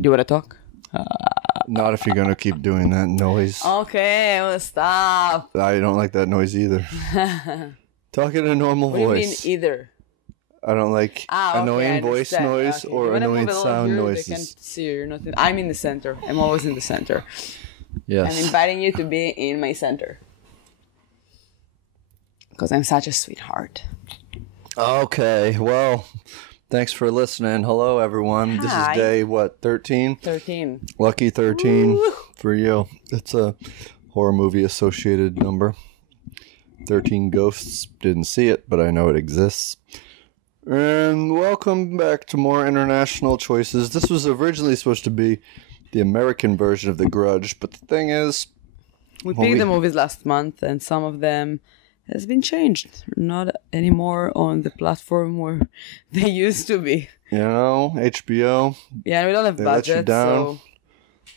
Do you want to talk? Not if you're going to keep doing that noise. Okay, well, stop. I don't like that noise either. Talk in a normal voice. What do you mean either? I don't like annoying voice noise or annoying sound noises. They can't see you. You're not in, I'm in the center. I'm always in the center. Yes. I'm inviting you to be in my center. Because I'm such a sweetheart. Okay, well, thanks for listening. Hello, everyone. Hi. This is day, 13? 13. Lucky 13 for you. It's a horror movie associated number. 13 ghosts. Didn't see it, but I know it exists. And welcome back to more international choices. This was originally supposed to be the American version of The Grudge, but the thing is... We picked the movies last month, and some of them has been changed. Not anymore on the platform where they used to be. You know, HBO. Yeah, we don't have budget, so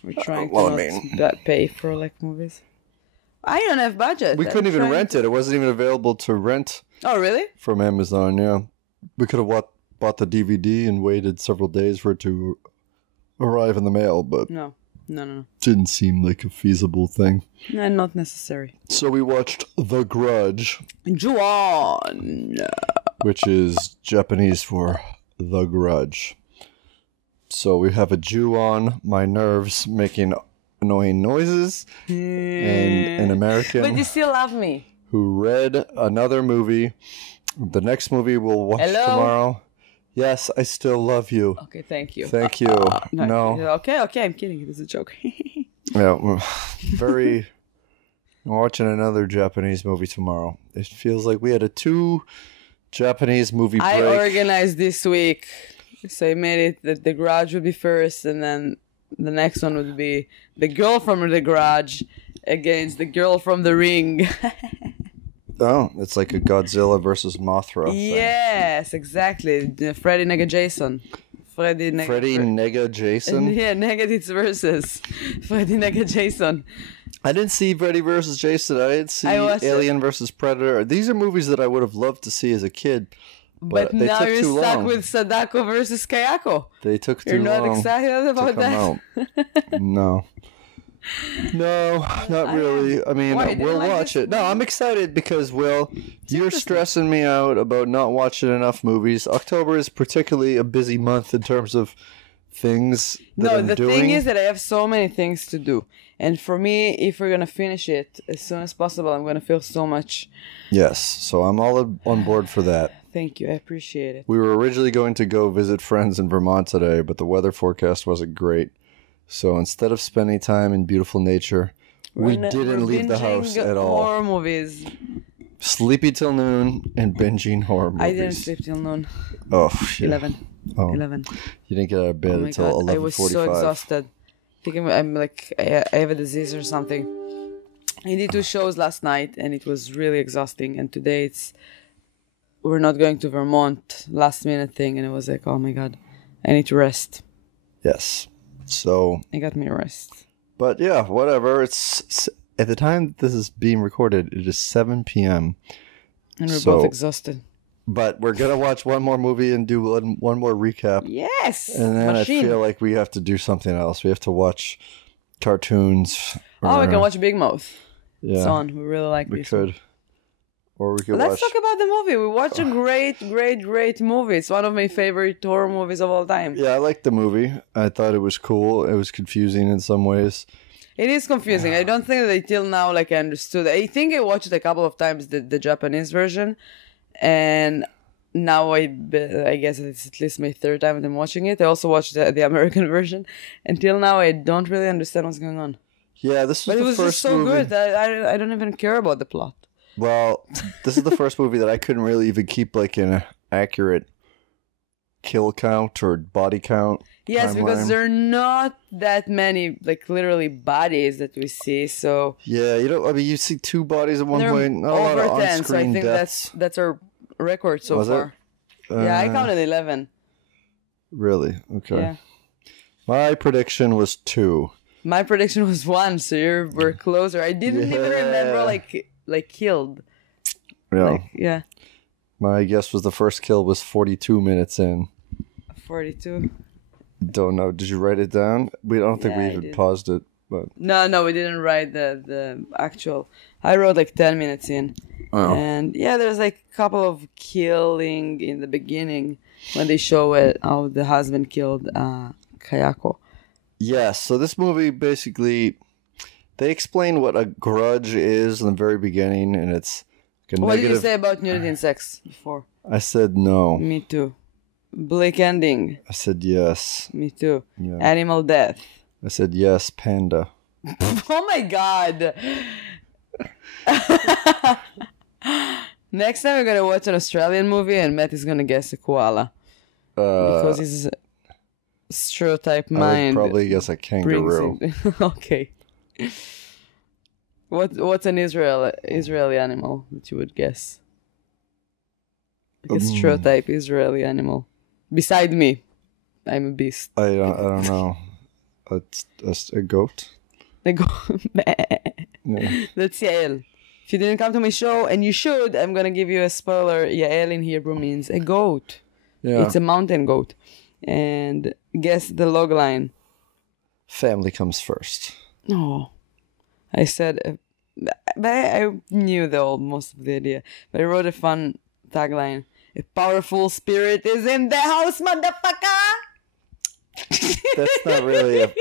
we're trying to pay for like movies. I don't have budget. We couldn't even rent it. It wasn't even available to rent. Oh, really? From Amazon, yeah. We could have bought the DVD and waited several days for it to arrive in the mail, but no. Didn't seem like a feasible thing. No, not necessary. So we watched The Grudge. Ju-on! Which is Japanese for The Grudge. So we have a Jew on my nerves making annoying noises and an American but you still love me. Who read another movie. The next movie we'll watch tomorrow. Yes, I still love you. Okay, thank you. Thank you. No. Okay, I'm kidding. It was a joke. Yeah, I'm watching another Japanese movie tomorrow. It feels like we had a 2 Japanese movie break. I organized this week. So I made it that The Grudge would be first, and then the next one would be the girl from The Grudge against the girl from The Ring. Oh, it's like a Godzilla versus Mothra thing. Yes, exactly. Freddy Nega Jason. Freddy Nega Jason? Yeah, Negative versus Freddy Nega Jason. I didn't see Freddy versus Jason. I didn't see Alien versus Predator. These are movies that I would have loved to see as a kid. But they now took you're too stuck long. with Sadako versus Kayako. They took too long. You're not excited about that? No. No, not really. I mean, we'll watch it. No, I'm excited because, you're stressing me out about not watching enough movies. October is particularly a busy month in terms of things that I'm doing. The thing is that I have so many things to do. And for me, if we're going to finish it as soon as possible, I'm going to feel so much. Yes, so I'm all on board for that. Thank you. I appreciate it. We were originally going to go visit friends in Vermont today, but the weather forecast wasn't great. So instead of spending time in beautiful nature, we didn't leave the house at all. Horror movies. Sleepy till noon and binging horror movies. I didn't sleep till noon. Oh, yeah. 11. Oh. 11. You didn't get out of bed until 11:45. I was so exhausted. I think I'm like, I have a disease or something. I did 2 shows last night and it was really exhausting. And today we're not going to Vermont, last minute thing. And it was like, oh my God, I need to rest. Yes. So it got me rest. But yeah, whatever. It's at the time this is being recorded, it is 7 p.m. And we're both exhausted. But we're gonna watch one more movie and do one more recap. Yes. And then I feel like we have to do something else. We have to watch cartoons. We can watch Big Mouth. Yeah, it's on. We really like this. We could. Or we could Let's talk about the movie. We watched a great movie. It's one of my favorite horror movies of all time. Yeah, I liked the movie. I thought it was cool. It was confusing in some ways. It is confusing. I don't think that until now I understood. I think I watched it a couple of times, the Japanese version. And now I guess it's at least my 3rd time that I'm watching it. I also watched the American version. Until now, I don't really understand what's going on. Yeah, this was the first movie. But it was just so good. I don't even care about the plot. Well, this is the first movie that I couldn't really even keep like an accurate kill count or body count. Yes, because there are not that many, like literally bodies that we see. So yeah, you see 2 bodies at one point. Not over a lot of 10, so I think deaths. that's our record so far. Yeah, I counted 11. Really? Okay. Yeah. My prediction was 2. My prediction was 1, so we're closer. I didn't even remember like killed. Yeah. My guess was the first kill was 42 minutes in. 42. Don't know. Did you write it down? I don't think we even paused it. But No, we didn't write the actual. I wrote like 10 minutes in. Oh. And yeah, there's like a couple of killing in the beginning when they show how the husband killed Kayako. Yes, so this movie basically, they explain what a grudge is in the very beginning, and it's like a What negative... did you say about nudity and sex before? I said no. Me too. Bleak ending. I said yes. Me too. Yeah. Animal death. I said yes, panda. Oh my god. Next time we're gonna watch an Australian movie and Matt is gonna guess a koala. Because his stereotype mind. I would probably guess a kangaroo. Okay. What's an Israeli animal that you would guess? Like a stereotype Israeli animal. Beside me. I'm a beast. I don't know. It's a goat. A goat. Yeah. That's Yael. If you didn't come to my show, and you should, I'm gonna give you a spoiler. Yael in Hebrew means a goat. Yeah. It's a mountain goat. And guess the log line. Family comes first. Oh. I said, but I knew most of the idea. But I wrote a fun tagline. A powerful spirit is in the house, motherfucker! That's not really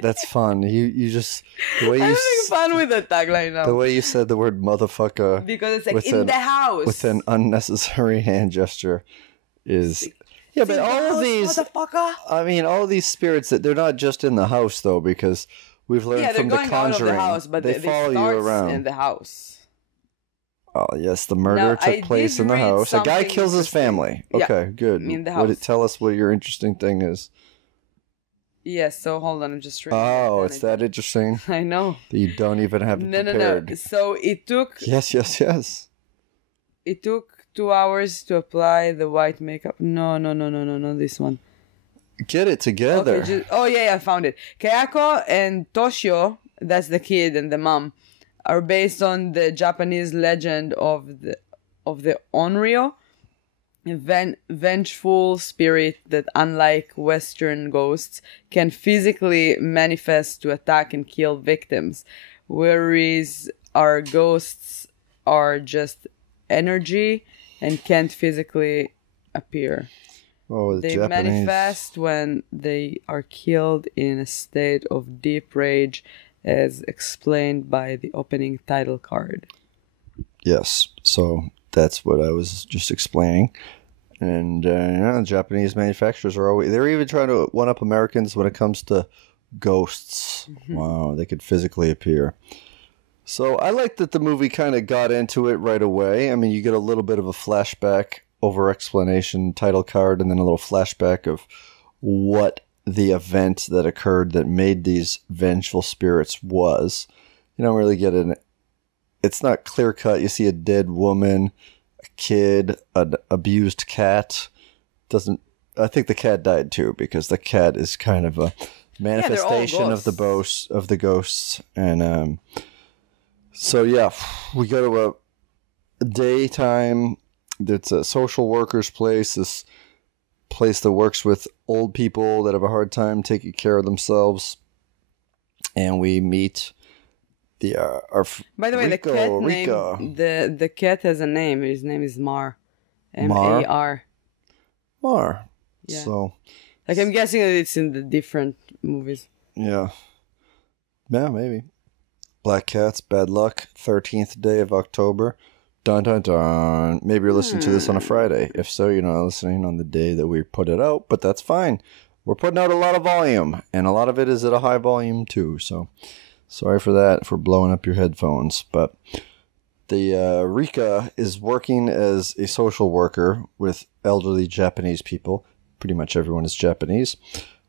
that's fun. You just the way you I'm having fun with the tagline now. The way you said the word motherfucker because it's like in the house with an unnecessary hand gesture is but all of these motherfucker. I mean all of these spirits that they're not just in the house though, because we've learned from The Conjuring out of the house, but they follow you around in the house. Oh yes, the murder took place in the house. A guy kills his family. Okay, good. In the house. Tell us what your interesting thing is. Yes, so hold on, I'm just reading. Oh, it's that interesting? I know. That you don't even have it prepared. No. So it took... Yes. It took 2 hours to apply the white makeup. No, this one. Get it together. Okay, I found it. Kayako and Toshio, that's the kid and the mom, are based on the Japanese legend of the Onryo, a vengeful spirit that, unlike Western ghosts, can physically manifest to attack and kill victims, whereas our ghosts are just energy and can't physically appear. Oh, they Japanese. Manifest when they are killed in a state of deep rage, as explained by the opening title card. Yes, so that's what I was just explaining. And Japanese manufacturers they're even trying to one-up Americans when it comes to ghosts. Mm-hmm. Wow, they could physically appear. So I like that the movie kind of got into it right away. I mean, you get a little bit of a flashback over explanation title card, and then a little flashback of what the event that occurred that made these vengeful spirits was. You don't really get it. It's not clear cut. You see a dead woman, a kid, an abused cat. I think the cat died too, because the cat is kind of a manifestation of the ghosts. And so yeah, we go to a daytime. It's a social worker's place. This place that works with old people that have a hard time taking care of themselves, and we meet our. By the way, Rico, the cat name. The cat has a name. His name is Mar. M-A-R. Mar. Yeah. So, like, I'm guessing that it's in the different movies. Yeah. Yeah, maybe. Black Cats, Bad Luck, 13th day of October. Dun dun dun. Maybe you're listening to this on a Friday. If so, you're not listening on the day that we put it out, but that's fine. We're putting out a lot of volume, and a lot of it is at a high volume too. So sorry for that, for blowing up your headphones. But the Rika is working as a social worker with elderly Japanese people. Pretty much everyone is Japanese.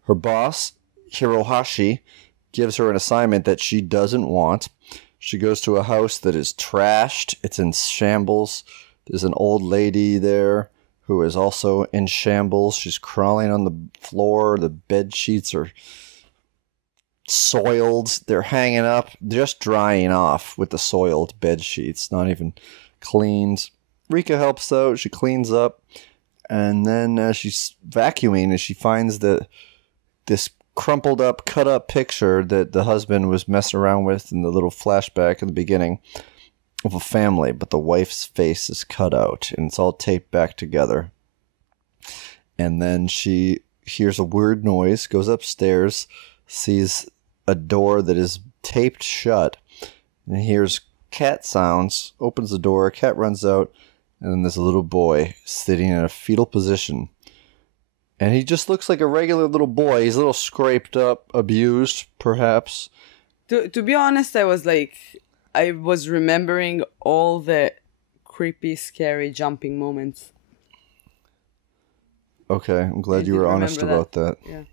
Her boss, Hirohashi, gives her an assignment that she doesn't want. She goes to a house that is trashed. It's in shambles. There's an old lady there who is also in shambles. She's crawling on the floor. The bed sheets are soiled. They're hanging up, just drying off with the soiled bed sheets, not even cleaned. Rika helps out. She cleans up. And then she's vacuuming and she finds that this crumpled up, cut up picture that the husband was messing around with in the little flashback at the beginning of a family, but the wife's face is cut out and it's all taped back together. And then she hears a weird noise, goes upstairs, sees a door that is taped shut, and hears cat sounds, opens the door, a cat runs out, and then there's a little boy sitting in a fetal position. And he just looks like a regular little boy. He's a little scraped up, abused, perhaps. To be honest, I was remembering all the creepy, scary jumping moments. Okay, I'm glad you were honest about that. Yeah.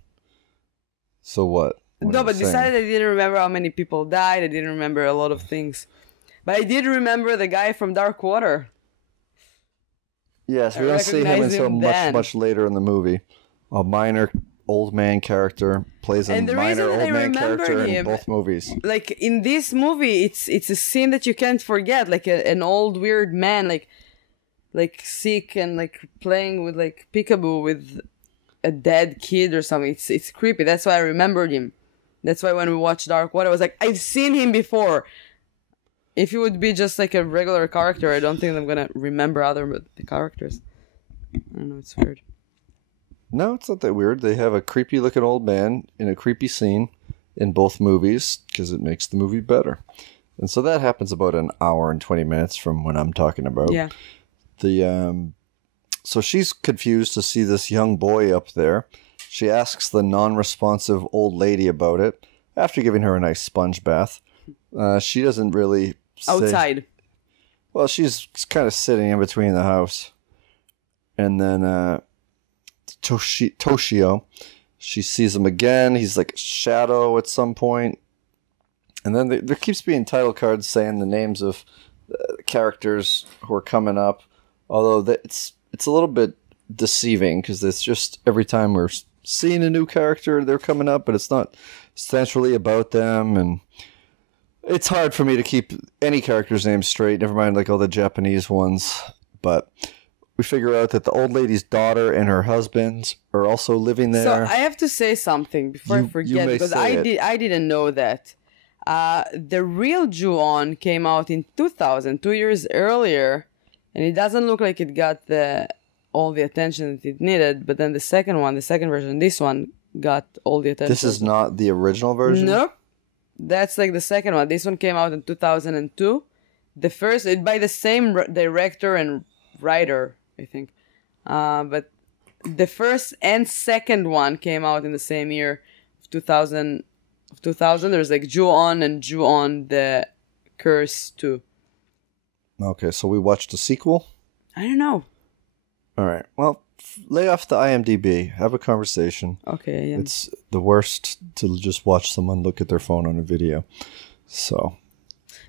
So what? No, but besides, I didn't remember how many people died. I didn't remember a lot of things. But I did remember the guy from Dark Water. Yes, we don't see him until much later in the movie. A minor old man character plays a minor old man character in both movies. Like in this movie, it's a scene that you can't forget. Like an old weird man, like sick and like playing with like peekaboo with a dead kid or something. It's creepy. That's why I remembered him. That's why when we watched Dark Water, I was like, I've seen him before. If it would be just like a regular character, I don't think I'm gonna remember other characters. I don't know, it's weird. No, it's not that weird. They have a creepy looking old man in a creepy scene in both movies because it makes the movie better. And so that happens about an hour and 20 minutes from when I'm talking about. Yeah. So she's confused to see this young boy up there. She asks the non-responsive old lady about it after giving her a nice sponge bath. She doesn't really say... Outside. Well, she's kind of sitting in between the house. And then Toshio, she sees him again. He's like a shadow at some point. And then there keeps being title cards saying the names of characters who are coming up. Although it's a little bit deceiving because it's just every time we're seeing a new character, they're coming up, but it's not centrally about them. And it's hard for me to keep any character's name straight, never mind like all the Japanese ones. But we figure out that the old lady's daughter and her husband are also living there. So I have to say something before I forget, because I didn't know that. The real Ju-on came out in 2000, 2 years earlier, and it doesn't look like it got all the attention that it needed. But then the second version, this one got all the attention. This is not the original version? Nope. That's like the second one. This one came out in 2002. The first, by the same director and writer, I think. But the first and second one came out in the same year, 2000. There's like Ju-on and Ju-on the Curse 2. Okay, so we watched a sequel? I don't know. All right. Well, lay off the IMDb. Have a conversation. Okay, yeah. It's the worst to just watch someone look at their phone on a video. So.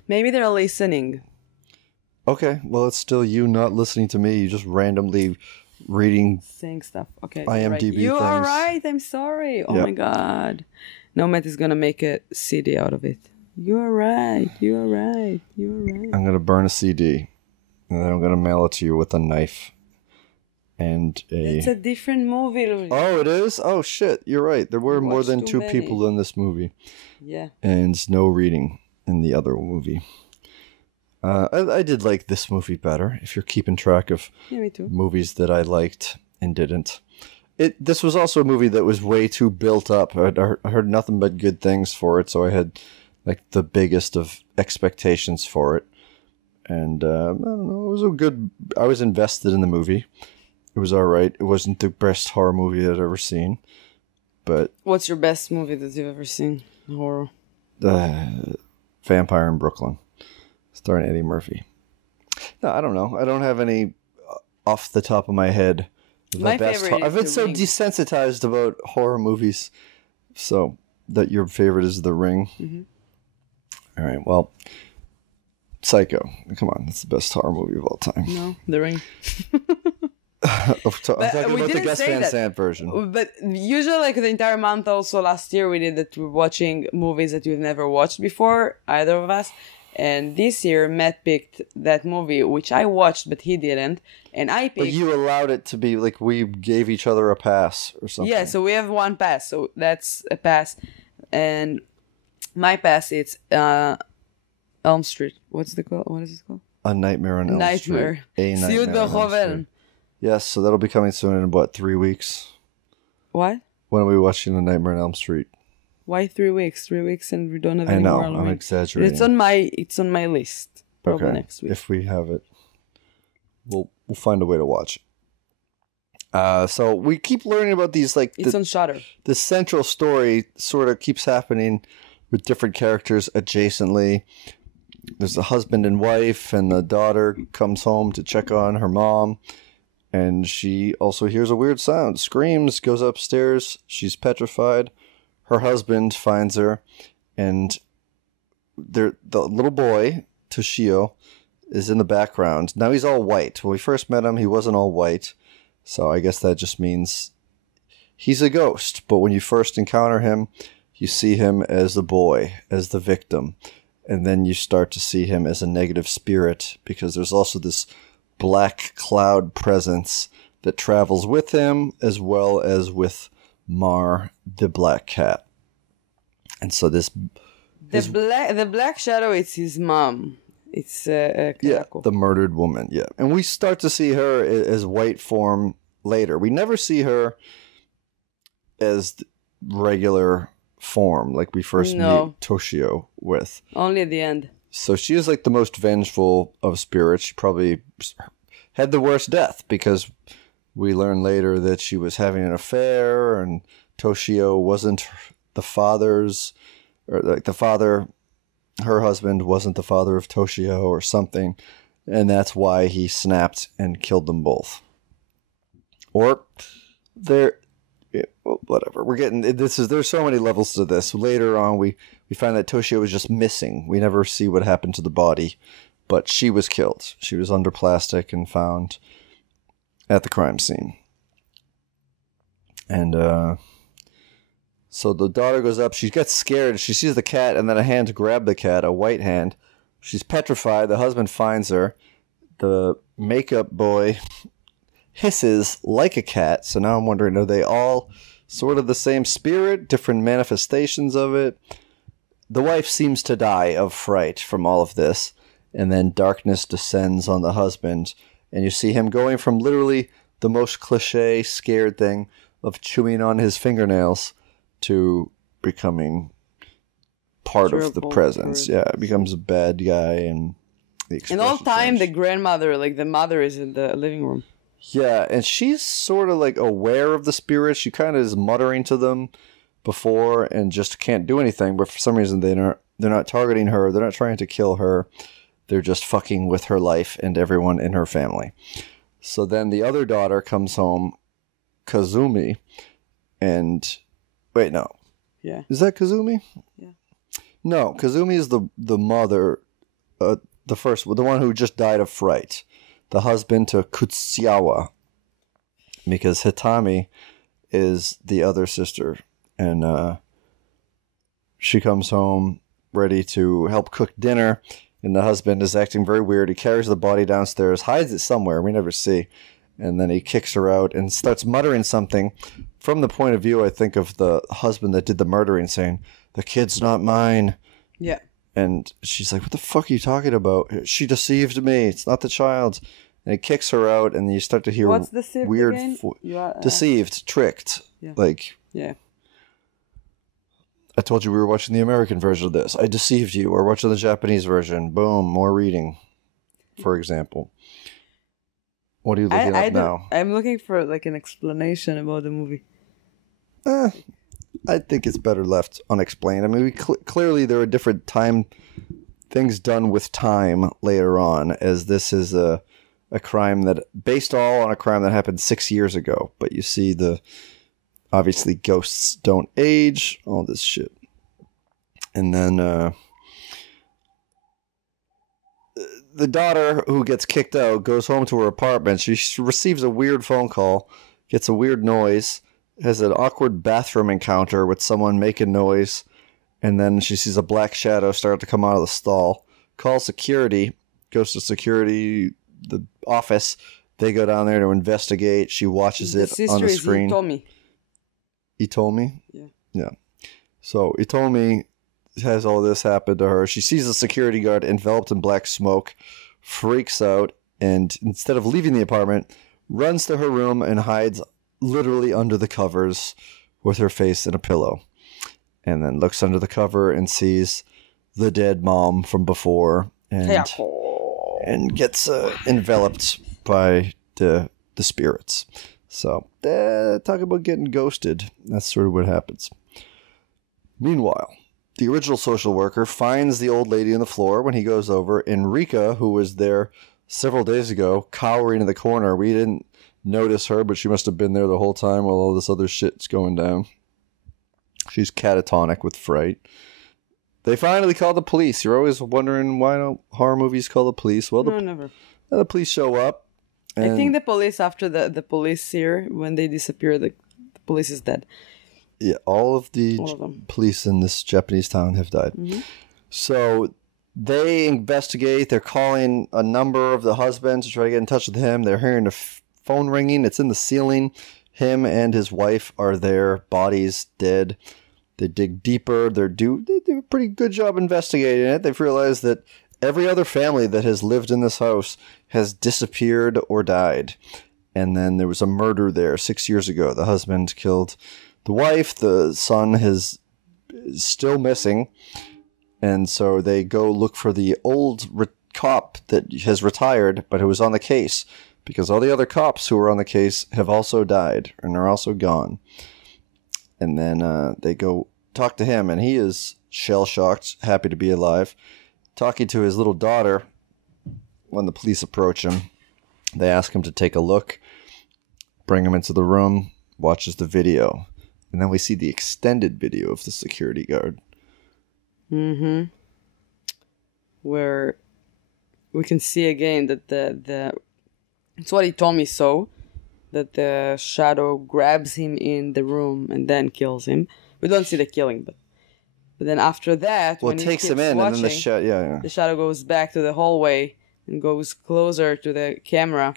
Maybe they're listening. Okay, well, it's still you not listening to me. You just randomly reading saying stuff. Okay. IMDb right. things. You are right. I'm sorry. Oh my God. Nomad is going to make a CD out of it. You are right. You are right. You are right. I'm going to burn a CD. And then I'm going to mail it to you with a knife. And It's a different movie, Louis. Oh, it is? Oh, shit. You're right. There were more than two people in this movie. Yeah. And no reading in the other movie. I did like this movie better, if you're keeping track of me too. Movies that I liked and didn't. This was also a movie that was way too built up. I heard nothing but good things for it, so I had like the biggest of expectations for it. And I don't know, it was I was invested in the movie. It was all right. It wasn't the best horror movie I'd ever seen, but... What's your best movie that you've ever seen? Horror? Vampire in Brooklyn, starring Eddie Murphy. No, I don't know. I don't have any off the top of my head. My favorite I've been so desensitized about horror movies, so that your favorite is The Ring. Mm-hmm. All right, well, Psycho. Come on, that's the best horror movie of all time. No, The Ring. I'm talking about the Gus Van Sant version. But usually, like the entire month, also last year, we did that. We're watching movies that we've never watched before, either of us. And this year, Matt picked that movie, which I watched, but he didn't. And I picked... But you allowed it to be, like, we gave each other a pass or something. Yeah, so we have one pass. So that's a pass. And my pass, it's Elm Street. What is it called? A Nightmare on Elm Nightmare. Street. A Nightmare Siud on Elm Bechoven. Street. Yes, so that'll be coming soon in, what, 3 weeks? What? When are we watching A Nightmare on Elm Street? Why 3 weeks? 3 weeks and we don't have any I know, more Halloween. I'm exaggerating. It's on my list. Probably next week. If we have it, we'll find a way to watch it. So we keep learning about these, like... It's on Shudder. The central story sort of keeps happening with different characters adjacently. There's the husband and wife, and the daughter comes home to check on her mom. And she also hears a weird sound. Screams, goes upstairs. She's petrified. Her husband finds her, and the little boy, Toshio, is in the background. Now he's all white. When we first met him, he wasn't all white, so I guess that just means he's a ghost. But when you first encounter him, you see him as the boy, as the victim, and then you start to see him as a negative spirit, because there's also this black cloud presence that travels with him, as well as with Mar, the black cat. And so the black shadow, it's his mom. It's the murdered woman. Yeah, and we start to see her as white form later. We never see her as regular form like we first meet Toshio with. Only at the end. So she is like the most vengeful of spirits. She probably had the worst death, because we learn later that she was having an affair, and Toshio wasn't the father's, or like the father, her husband wasn't the father of Toshio or something, and that's why he snapped and killed them both. Or whatever. We're getting there's so many levels to this. Later on, we find that Toshio was just missing. We never see what happened to the body, but she was killed. She was under plastic and found at the crime scene. And so the daughter goes up. She gets scared. She sees the cat, and then a hand grab the cat, a white hand. She's petrified. The husband finds her. The makeup boy hisses like a cat. So now I'm wondering, are they all sort of the same spirit, different manifestations of it? The wife seems to die of fright from all of this, and then darkness descends on the husband, and you see him going from literally the most cliche scared thing of chewing on his fingernails to becoming part of the presence. Yeah, it becomes a bad guy, and the expression and all time change. the grandmother, like the mother, is in the living room. Yeah, and she's sort of like aware of the spirits. She kind of is muttering to them before and just can't do anything. But for some reason, they're not targeting her. They're not trying to kill her. They're just fucking with her life and everyone in her family. So then the other daughter comes home, Kazumi, and wait, no. Yeah. Is that Kazumi? Yeah. No, Kazumi is the mother, the one who just died of fright. The husband to Kutsuyawa, because Hitami is the other sister, and she comes home ready to help cook dinner, and the husband is acting very weird. He carries the body downstairs, hides it somewhere we never see, and then he kicks her out and starts muttering something from the point of view, I think, of the husband that did the murdering, saying, "The kid's not mine." Yeah. And she's like, "What the fuck are you talking about? She deceived me. It's not the child." And he kicks her out, and you start to hear what's deceived weird... again? Deceived, tricked. Yeah. Like, yeah. I told you we were watching the American version of this. I deceived you. We're watching the Japanese version. Boom, more reading, for example. What are you looking at now? I'm looking for like an explanation about the movie. I think it's better left unexplained. I mean, clearly there are different things done with time later on, as this is a crime that, based all on a crime that happened 6 years ago. But you see obviously ghosts don't age, all this shit. And then the daughter who gets kicked out goes home to her apartment. She receives a weird phone call, gets a weird noise, has an awkward bathroom encounter with someone making noise, and then she sees a black shadow start to come out of the stall. calls security, goes to security, the office. They go down there to investigate. She watches it on the screen. Itomi. Itomi? Yeah. Yeah. So Itomi has all this happen to her. She sees a security guard enveloped in black smoke, freaks out, and instead of leaving the apartment, runs to her room and hides literally under the covers with her face in a pillow. And then looks under the cover and sees the dead mom from before and gets enveloped by the spirits. So, talk about getting ghosted. That's sort of what happens. Meanwhile, the original social worker finds the old lady on the floor when he goes over. And Rika, who was there several days ago, cowering in the corner. We didn't notice her, but she must have been there the whole time while all this other shit's going down. She's catatonic with fright. They finally call the police. You're always wondering why don't horror movies call the police? Well, never. The police show up. I think the police, after the police here, when they disappear, the police is dead. Yeah, all of the police in this Japanese town have died. Mm-hmm. So they investigate. They're calling a number of the husbands to try to get in touch with him. They're hearing the phone ringing. It's in the ceiling. Him and his wife are there, bodies dead. They dig deeper. They do a pretty good job investigating it. They've realized that every other family that has lived in this house has disappeared or died. And then there was a murder there 6 years ago. The husband killed the wife. The son is still missing. And so they go look for the old cop that has retired, but who was on the case. Because all the other cops who were on the case have also died and are also gone. And then they go talk to him, and he is shell-shocked, happy to be alive. Talking to his little daughter, when the police approach him, they ask him to take a look, bring him into the room, watches the video. And then we see the extended video of the security guard. Mm-hmm. Where we can see again that it's what he told me so, that the shadow grabs him in the room and then kills him. We don't see the killing, but then after that, when it takes him in, watching, and then the shadow goes back to the hallway and goes closer to the camera,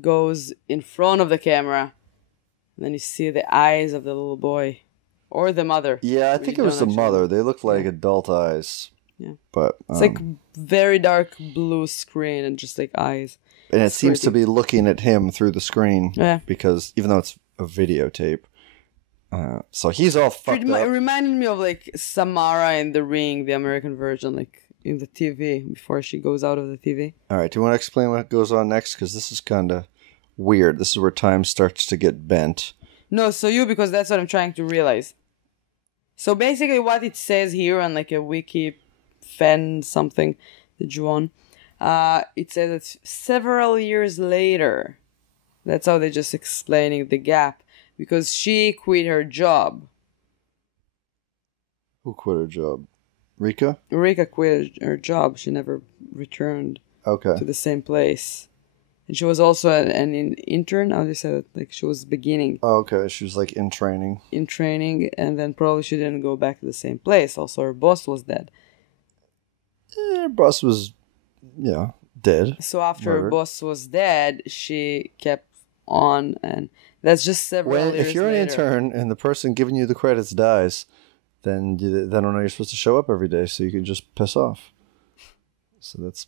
goes in front of the camera, and then you see the eyes of the little boy or the mother. Yeah, I think it was the mother. They look like adult eyes. Yeah, but it's like very dark blue screen and just like eyes. And it seems to be looking at him through the screen. Yeah. Because even though it's a videotape. So he's all fucked up. It reminded me of like Samara in The Ring, the American version, like in the TV, before she goes out of the TV. All right. Do you want to explain what goes on next? Because this is kind of weird. This is where time starts to get bent. No, because that's what I'm trying to realize. So basically what it says here on like a wiki fan something, the Juon, it says that several years later, that's how they're just explaining the gap, because she quit her job. Who quit her job? Rika? Rika quit her job. She never returned to the same place. And she was also an intern. How do you say that? Like she was beginning. Oh, okay. She was like in training. In training, and then probably she didn't go back to the same place. Also, her boss was dead. Her boss was, dead. So after her boss was dead, she kept on, and that's just several years later. If you're an intern and the person giving you the credits dies, then they don't know you're supposed to show up every day, so you can just piss off. So that's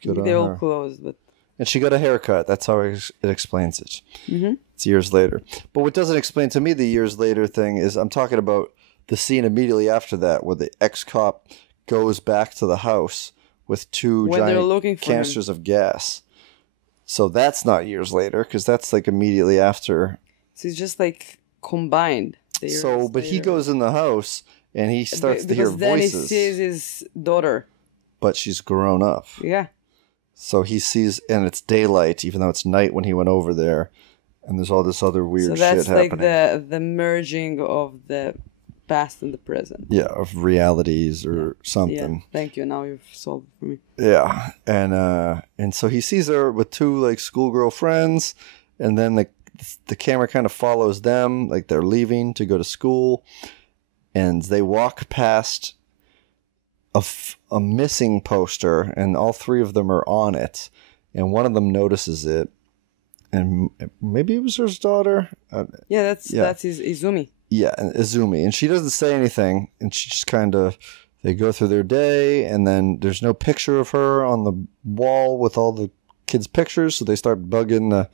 good on her. They all closed, but... And she got a haircut. That's how it explains it. Mm-hmm. It's years later. But what doesn't explain to me the years later thing is I'm talking about the scene immediately after that where the ex-cop goes back to the house with two giant canisters of gas. So that's not years later because that's like immediately after. So it's just like combined. But he goes in the house and he starts to hear voices. Then he sees his daughter. But she's grown up. Yeah. So he sees, and it's daylight, even though it's night when he went over there. And there's all this other weird shit happening. So that's like the merging of the past and the present. Yeah, of realities or something. Yeah, thank you. Now you've solved it for me. Yeah, and so he sees her with two like schoolgirl friends, and then the camera kind of follows them, like they're leaving to go to school, and they walk past a missing poster, and all three of them are on it, and one of them notices it, and maybe it was her daughter. That's his Izumi. Yeah, and Izumi, and she doesn't say anything, and she just kind of, they go through their day, and then there's no picture of her on the wall with all the kids' pictures, so they start bugging the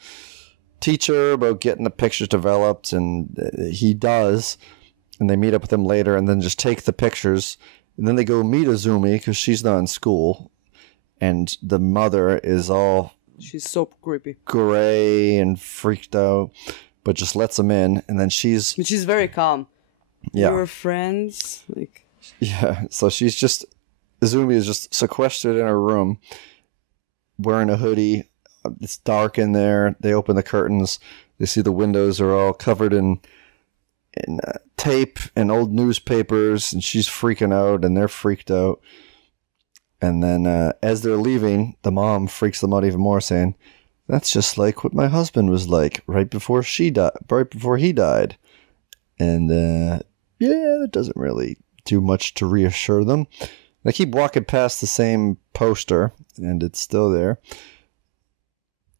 teacher about getting the pictures developed, and he does, and they meet up with him later, and then just take the pictures. And then they go meet Izumi because she's not in school. And the mother is all... She's so creepy. Gray and freaked out. But just lets them in. And then she's... But she's very calm. Yeah. We're friends. Like... Yeah. So she's just... Izumi is just sequestered in her room. Wearing a hoodie. It's dark in there. They open the curtains. They see the windows are all covered in tape and old newspapers, and she's freaking out, and they're freaked out. And then as they're leaving, the mom freaks them out even more, saying, "That's just like what my husband was like right before he died." And that doesn't really do much to reassure them. They keep walking past the same poster, and it's still there.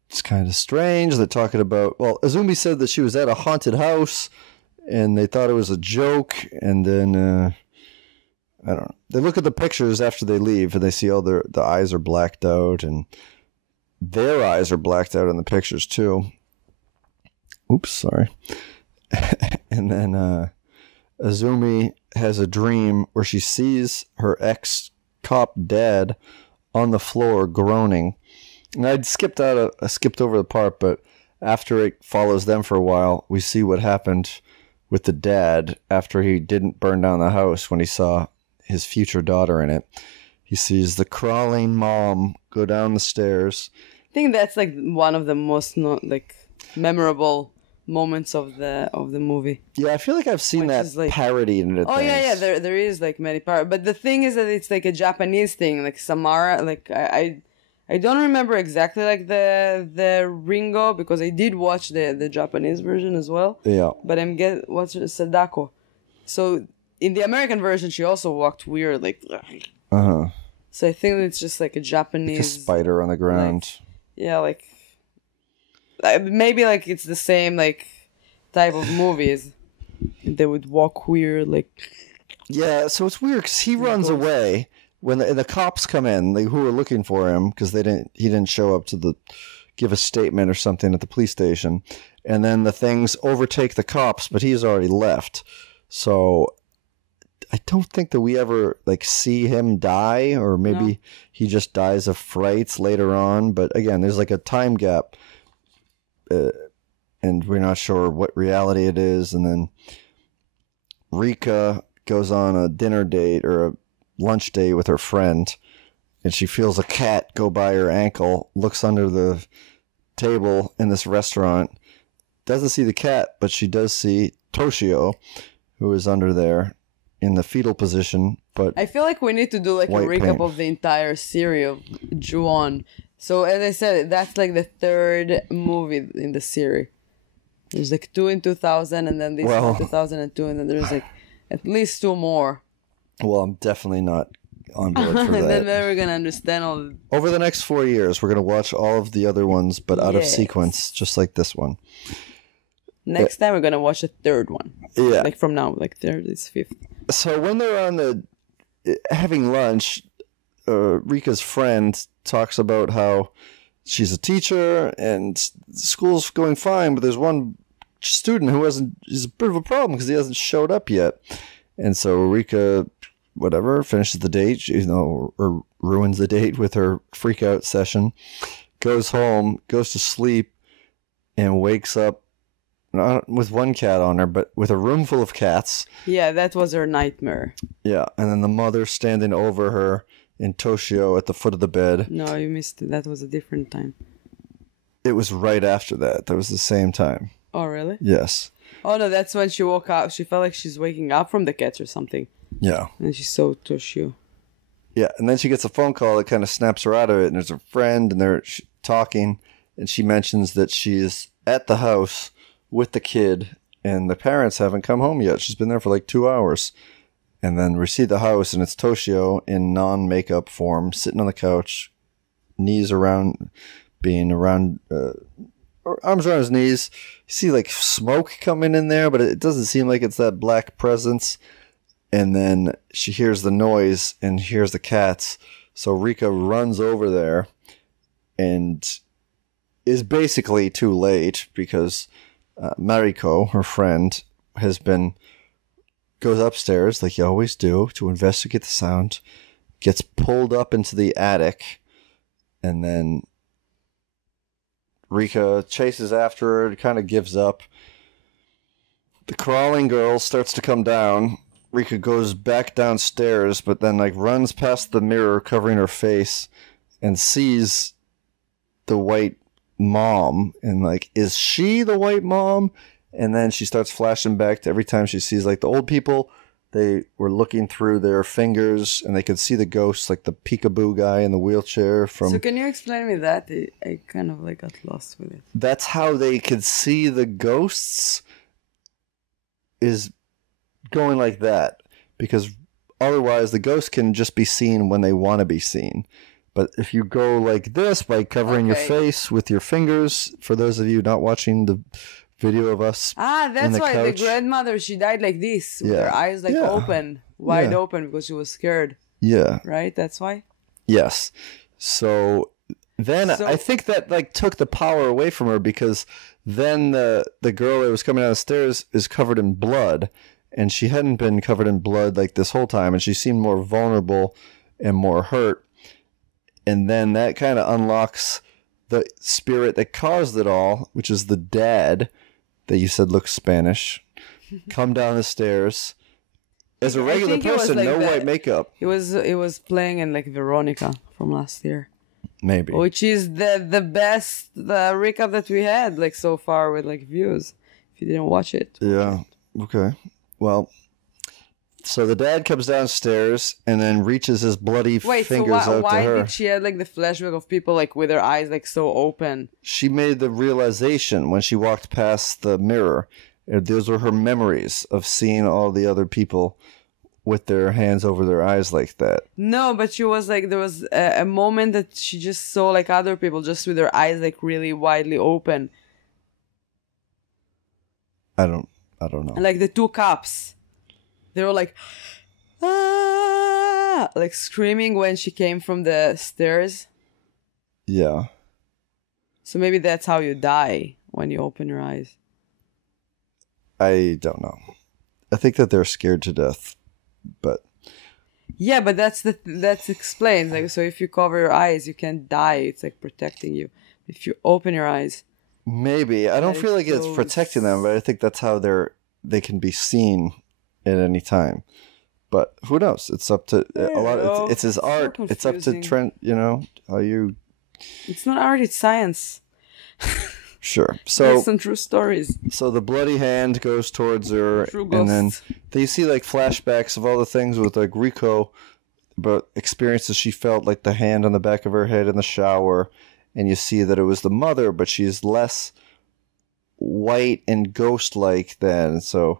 It's kind of strange. They're talking about, well, Izumi said that she was at a haunted house, and they thought it was a joke, and then, I don't know. They look at the pictures after they leave, and they see all the eyes are blacked out, and their eyes are blacked out in the pictures, too. Oops, sorry. And then Izumi has a dream where she sees her ex-cop dad on the floor groaning. And I skipped over the part, but after it follows them for a while, we see what happened with the dad after he didn't burn down the house when he saw his future daughter in it. He sees the crawling mom go down the stairs. I think that's like one of the most memorable moments of the movie. Yeah, I feel like I've seen that parodied in it. Oh yeah, there is like many parodies. But the thing is that it's like a Japanese thing, like Samara. Like I don't remember exactly like the Ringo, because I did watch the Japanese version as well. Yeah. But what's Sadako. So in the American version, she also walked weird, like. So I think it's just like a Japanese, like a spider on the ground. Maybe like it's the same like type of movies. They would walk weird, like. Yeah, so it's weird because he runs away. When the cops come in, who are looking for him because he didn't show up to give a statement or something at the police station, and then the things overtake the cops, but he's already left. So I don't think that we ever see him die, or maybe he just dies of frights later on. But again, there's like a time gap, and we're not sure what reality it is. And then Rika goes on a dinner date or a lunch date with her friend, and she feels a cat go by her ankle, looks under the table in this restaurant, doesn't see the cat, but she does see Toshio, who is under there in the fetal position. But I feel like we need to do like a recap of the entire series of Ju-on. So as I said, that's like the third movie in the series. There's like 2 in 2000, and then this in 2002, and then there's like at least 2 more. Well, I'm definitely not on board for that. And then we're going to understand all... Over the next 4 years, we're going to watch all of the other ones, but out of sequence, just like this one. Next time, we're going to watch the third one. Yeah. Like from now, like third is fifth. So when they're on having lunch, Rika's friend talks about how she's a teacher and school's going fine, but there's one student who is a bit of a problem because he hasn't showed up yet. And so Rika, finishes the date, or ruins the date with her freak out session, goes home, goes to sleep, and wakes up not with one cat on her, but with a room full of cats. Yeah, that was her nightmare. Yeah, and then the mother standing over her in Toshio at the foot of the bed. No, you missed it. That was a different time. It was right after that. That was the same time. Oh, really? Yes. Oh, no, that's when she woke up. She felt like she's waking up from the cats or something. Yeah. And she saw Toshio. Yeah, and then she gets a phone call that kind of snaps her out of it, and there's a friend, and they're talking, and she mentions that she's at the house with the kid, and the parents haven't come home yet. She's been there for like 2 hours. And then we see the house, and it's Toshio in non-makeup form, sitting on the couch, knees around, arms around his knees. You see like smoke coming in there, but it doesn't seem like it's that black presence. And then she hears the noise and hears the cats. So Rika runs over there and is basically too late because Mariko, her friend, goes upstairs like you always do to investigate the sound, gets pulled up into the attic, and then Rika chases after her, kind of gives up. The crawling girl starts to come down. Rika goes back downstairs, but then like runs past the mirror covering her face and sees the white mom, and like, is she the white mom? And then she starts flashing back to every time she sees like the old people. They were looking through their fingers and they could see the ghosts, like the peekaboo guy in the wheelchair from... So can you explain me that? I kind of like got lost with it. That's how they could see the ghosts, is going like that. Because otherwise the ghosts can just be seen when they want to be seen. But if you go like this by covering your face with your fingers, for those of you not watching the video of us, that's why couch. The grandmother, she died like this, with her eyes like open, wide open, because she was scared. Yeah. Right? That's why? Yes. So then I think that like took the power away from her, because then the girl that was coming down the stairs is covered in blood, and she hadn't been covered in blood like this whole time, and she seemed more vulnerable and more hurt. And then that kind of unlocks the spirit that caused it all, which is the dad that you said looks Spanish, come down the stairs as a regular person, like no white makeup. It was playing in like Veronica from last year, maybe, which is the best recap that we had like so far with like views. If you didn't watch it, okay. Well, so the dad comes downstairs and then reaches his bloody fingers out to her. Why did she have like the flashback of people like with their eyes like so open? She made the realization when she walked past the mirror. Those were her memories of seeing all the other people with their hands over their eyes like that. No, but she was like, there was a moment that she just saw like other people just with their eyes like really widely open. I don't know. Like the two cops. They were like, ah, like screaming when she came from the stairs. Yeah. So maybe that's how you die, when you open your eyes. I don't know. I think that they're scared to death, but... Yeah, but that explains. Like, so if you cover your eyes, you can't die. It's like protecting you. If you open your eyes... Maybe. I don't feel like it's protecting them, but I think that's how they can be seen at any time. But who knows? It's up to it's his art. So it's up to Trent, how you... It's not art, it's science. Sure. So based on true stories. So the bloody hand goes towards her, and then you see like flashbacks of all the things with like Rico, but experiences she felt, like the hand on the back of her head in the shower, and you see that it was the mother, but she's less white and ghost-like then, so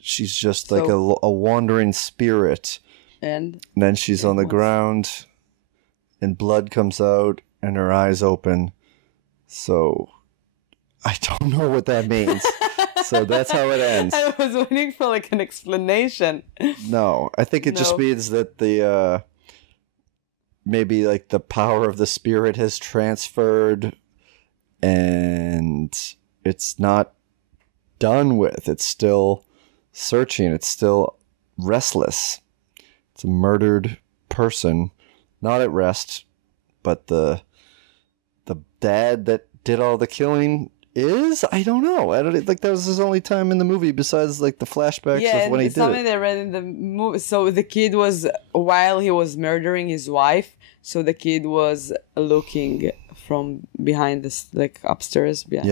she's just like a wandering spirit. And then she's on the ground, and blood comes out, and her eyes open. So I don't know what that means. So that's how it ends. I was waiting for like an explanation. No, I think it just means that the maybe like the power of the spirit has transferred, and it's not done with. It's still searching. It's still restless. It's a murdered person, not at rest, but the dad that did all the killing is? I don't know. I don't like that was his only time in the movie besides like the flashbacks of when he did it. Something I read in the movie. So the kid was, while he was murdering his wife, so the kid was looking from behind this, like upstairs. You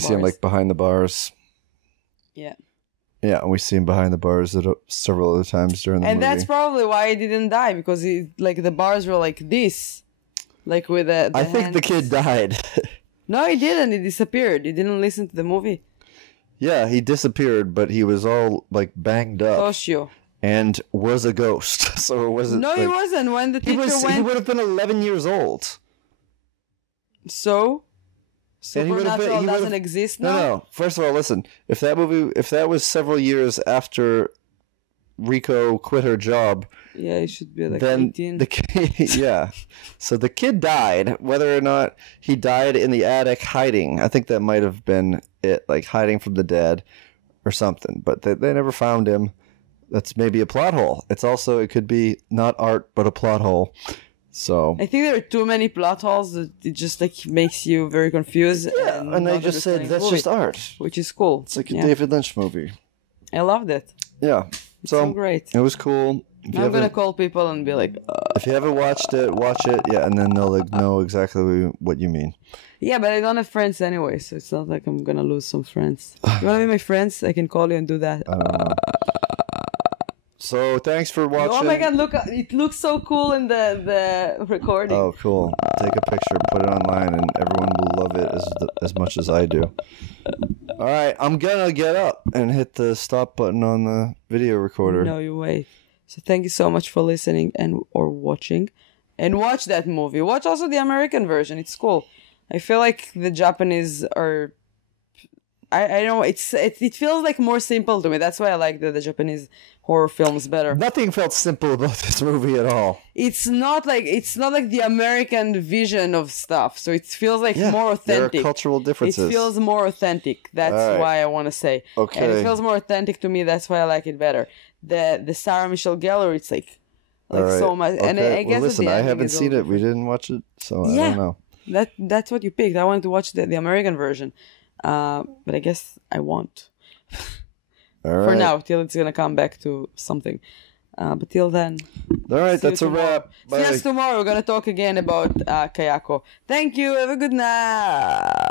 see him like behind the bars. Yeah. Yeah, and we see him behind the bars several other times during the movie. And that's probably why he didn't die, because the bars were like this. Like with the I think hands. the kid died. No, he didn't. He disappeared. He didn't listen to the movie. Yeah, he disappeared, but he was all like banged up. Toshio. and was a ghost. So it wasn't. No, he wasn't. When the teacher He would have been 11 years old. So And he would have supernatural been. doesn't exist now. No. First of all, listen. If that was several years after Rico quit her job, Yeah, he should be like then 18. the kid, yeah. So the kid died. Whether or not he died in the attic hiding, I think that might have been it, like hiding from the dad or something. But they never found him. That's maybe a plot hole. It could be not art but a plot hole. So I think there are too many plot holes that it just like makes you very confused. yeah, and they just said that's just art, which is cool. It's like a David Lynch movie. I loved it. Yeah, So great. It was cool. I'm gonna call people and be like, if you haven't watched it, watch it. Yeah, and then they'll like know exactly what you mean. yeah, but I don't have friends anyway, so it's not like I'm gonna lose some friends. You wanna be my friends? I can call you and do that. I don't know. So thanks for watching. Oh my god, look! It looks so cool in the recording. Oh, cool! Take a picture, put it online, and everyone will love it as much as I do. All right, I'm gonna get up and hit the stop button on the video recorder. No, you wait. So thank you so much for listening or watching, and watch that movie. Watch also the American version. It's cool. I feel like the Japanese are. I don't know. It feels like more simple to me. That's why I like the Japanese horror films better. Nothing felt simple about this movie at all. It's not like the American vision of stuff. So it feels like more authentic. There are cultural differences. It feels more authentic. That's why I want to say. Okay. And it feels more authentic to me. That's why I like it better. The Sarah Michelle Gellar, it's like so much. Okay. And I guess listen, I haven't seen it. We didn't watch it, so I don't know. That's what you picked. I wanted to watch the American version. But I guess I won't. All right. For now, till it's gonna come back to something. But till then. All right, that's a wrap. See us tomorrow. We're gonna talk again about Kayako. Thank you. Have a good night.